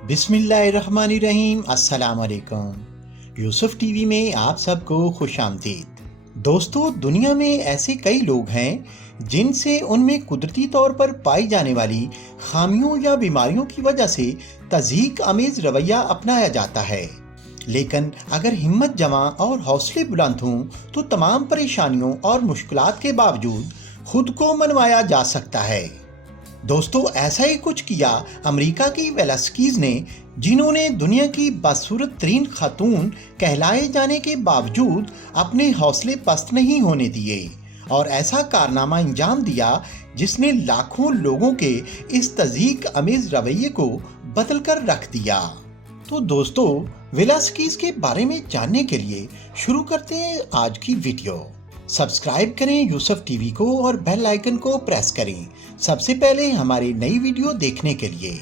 बिस्मिल्लाहिर्रहमानिर्रहीम। अस्सलाम वालेकुम। यूसुफ टीवी में आप सबको खुश आमदीद। दोस्तों, दुनिया में ऐसे कई लोग हैं जिनसे उनमें कुदरती तौर पर पाई जाने वाली खामियों या बीमारियों की वजह से तज़हीक अमेज़ रवैया अपनाया जाता है, लेकिन अगर हिम्मत जमा और हौसले बुलंद हों तो तमाम परेशानियों और मुश्किलात के बावजूद खुद को मनवाया जा सकता है। दोस्तों, ऐसा ही कुछ किया अमेरिका की वेलास्कीज ने, जिन्होंने दुनिया की बदसूरत तरीन खातून कहलाए जाने के बावजूद अपने हौसले पस्त नहीं होने दिए और ऐसा कारनामा अंजाम दिया जिसने लाखों लोगों के इस तज़हीक अमेज़ रवैये को बदल कर रख दिया। तो दोस्तों, वेलास्कीज के बारे में जानने के लिए शुरू करते हैं आज की वीडियो। सब्सक्राइब करें यूसुफ टीवी को और बेल आइकन को प्रेस करें सबसे पहले हमारी नई वीडियो देखने के लिए।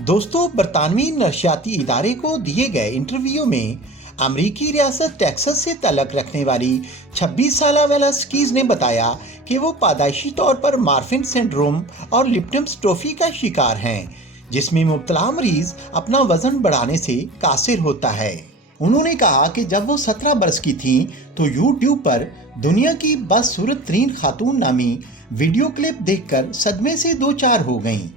दोस्तों, बरतानवी नशियाती इदारे को दिए गए इंटरव्यू में अमरीकी रियासत टेक्सास से ताल्लुक़ रखने वाली 26 साला वेलास्कीज ने बताया कि वो पैदाइशी तौर पर मार्फिन सिंड्रोम और लिप्टम्स ट्रोफी का शिकार हैं, जिसमें मुब्तला मरीज अपना वजन बढ़ाने से कासिर होता है। उन्होंने कहा कि जब वो 17 बरस की थीं तो यूट्यूब पर दुनिया की बदसूरत तरीन खातून नामी वीडियो क्लिप देखकर सदमे से दो चार हो गईं।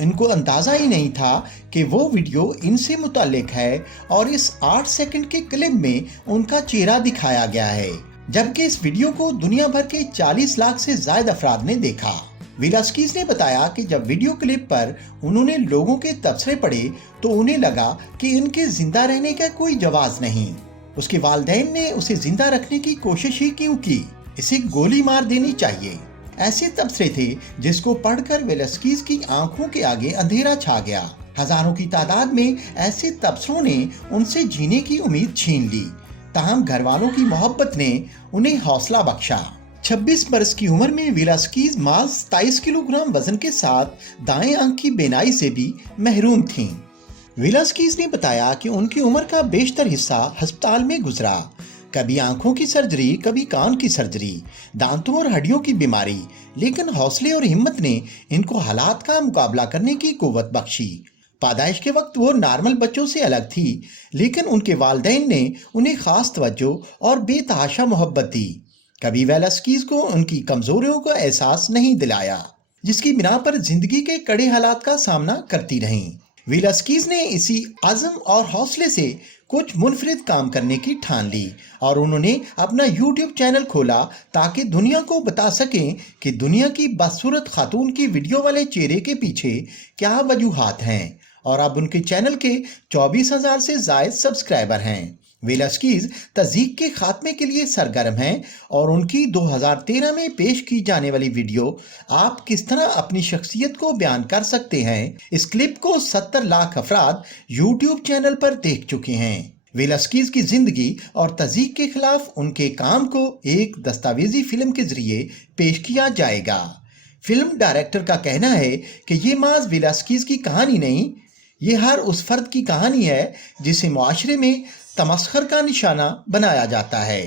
इनको अंदाज़ा ही नहीं था कि वो वीडियो इनसे मुताल्लिक है और इस 8 सेकंड के क्लिप में उनका चेहरा दिखाया गया है, जबकि इस वीडियो को दुनिया भर के 40 लाख से ज़ायद अफराद ने देखा। वेलास्कीज ने बताया कि जब वीडियो क्लिप पर उन्होंने लोगों के तबसरे पढ़े तो उन्हें लगा कि इनके जिंदा रहने का कोई जवाब नहीं। उसके वालिदैन ने उसे जिंदा रखने की कोशिश ही क्यों की, इसे गोली मार देनी चाहिए। ऐसे तबसरे थे जिसको पढ़कर वेलास्कीज की आंखों के आगे अंधेरा छा गया। हजारों की तादाद में ऐसे तबसरों ने उनसे जीने की उम्मीद छीन ली, ताहम घर वालों की मोहब्बत ने उन्हें हौसला बख्शा। 26 बरस की उम्र में वेलास्कीज मास 27 किलोग्राम वजन के साथ दाएं आंख की बीनाई से भी महरूम थीं। वेलास्कीज ने बताया कि उनकी उम्र का बेशतर हिस्सा अस्पताल में गुजरा, कभी आंखों की सर्जरी, कभी कान की सर्जरी, दांतों और हड्डियों की बीमारी, लेकिन हौसले और हिम्मत ने इनको हालात का मुकाबला करने की कुव्वत बख्शी। पैदाइश के वक्त वो नॉर्मल बच्चों से अलग थी, लेकिन उनके वालिदैन ने उन्हें खास तवज्जो और बेतहाशा मोहब्बत दी। कभी वेलास्कीज को उनकी कमजोरियों का एहसास नहीं दिलाया, जिसकी बिना पर जिंदगी के कड़े हालात का सामना करती रहीं। वेलास्कीज ने इसी आज़म और हौसले से कुछ मुनफरिद काम करने की ठान ली और उन्होंने अपना यूट्यूब चैनल खोला ताकि दुनिया को बता सकें कि दुनिया की बदसूरत खातून की वीडियो वाले चेहरे के पीछे क्या वजूहात हैं। और अब उनके चैनल के 24,000 से ज़ायद सब्सक्राइबर हैं। वेलास्कीज तज़हीक के खात्मे के लिए सरगर्म हैं और उनकी 2013 में पेश की जाने वाली वीडियो आप किस तरह अपनी शख्सियत को बयान कर सकते हैं, इस क्लिप को 70 लाख अफराद यूट्यूब चैनल पर देख चुके हैं। वेलास्कीज की जिंदगी और तज़हीक के खिलाफ उनके काम को एक दस्तावेजी फिल्म के जरिए पेश किया जाएगा। फिल्म डायरेक्टर का कहना है कि ये माज वेलास्कीज की कहानी नहीं, ये हर उस फर्द की कहानी है जिसे मुआशरे में तमस्खर का निशाना बनाया जाता है।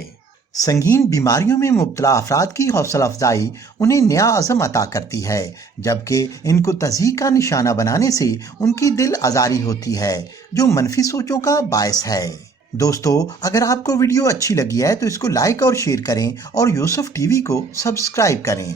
संगीन बीमारियों में मुब्तला अफराद की हौसला अफजाई उन्हें नया अज़म अता करती है, जबकि इनको तज़हीक का निशाना बनाने से उनकी दिल आज़ारी होती है, जो मनफी सोचों का बायस है। दोस्तों, अगर आपको वीडियो अच्छी लगी है तो इसको लाइक और शेयर करें और यूसुफ टीवी को सब्सक्राइब करें।